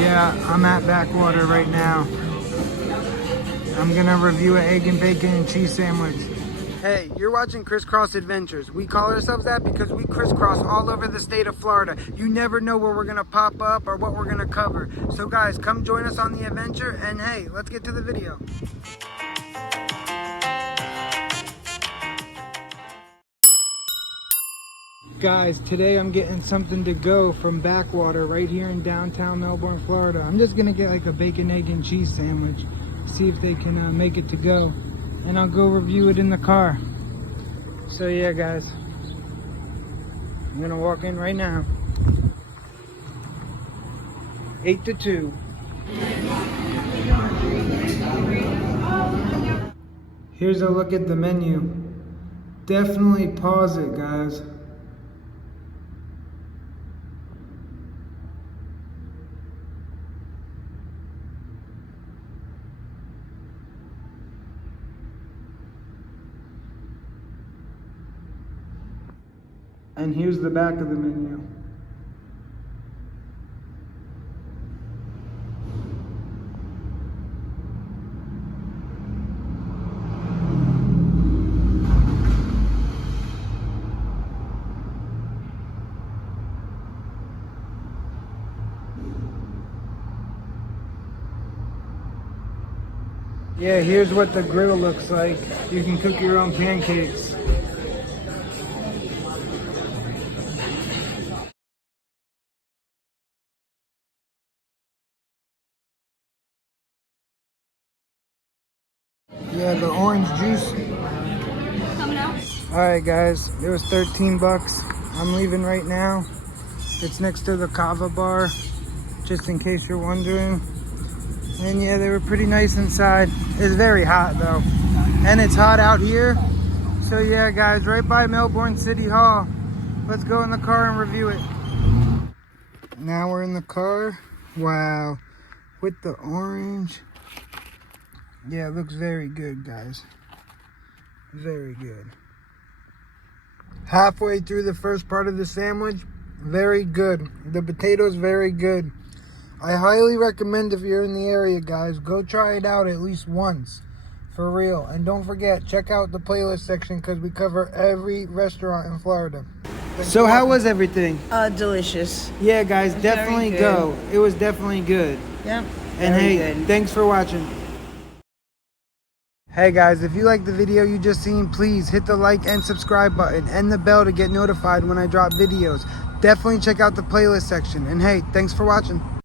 Yeah, I'm at Backwater right now. I'm gonna review an egg and bacon and cheese sandwich. Hey, you're watching Crisscross Adventures. We call ourselves that because we crisscross all over the state of Florida. You never know where we're gonna pop up or what we're gonna cover. So guys, come join us on the adventure, and hey, let's get to the video. Guys, today I'm getting something to go from Backwater right here in downtown Melbourne, Florida. I'm just gonna get like a bacon, egg, and cheese sandwich. See if they can make it to go. And I'll go review it in the car. So yeah, guys. I'm gonna walk in right now. 8 to 2. Here's a look at the menu. Definitely pause it, guys. And here's the back of the menu. Yeah, here's what the grill looks like. You can cook your own pancakes. Yeah, the orange juice. Coming out? Alright guys, it was 13 bucks. I'm leaving right now. It's next to the Kava bar, just in case you're wondering. And yeah, they were pretty nice inside. It's very hot though. And it's hot out here. So yeah guys, right by Melbourne City Hall. Let's go in the car and review it. Now we're in the car. Wow. With the orange. Yeah, it looks very good, guys. Very good. Halfway through the first part of the sandwich, very good. The potatoes, very good. I highly recommend if you're in the area, guys, go try it out at least once. For real. And don't forget, check out the playlist section because we cover every restaurant in Florida. So how was everything? Delicious. Yeah, guys, definitely go. It was definitely good. Yep. And hey, thanks for watching. Hey guys, if you liked the video you just seen, please hit the like and subscribe button and the bell to get notified when I drop videos. Definitely check out the playlist section. And hey, thanks for watching.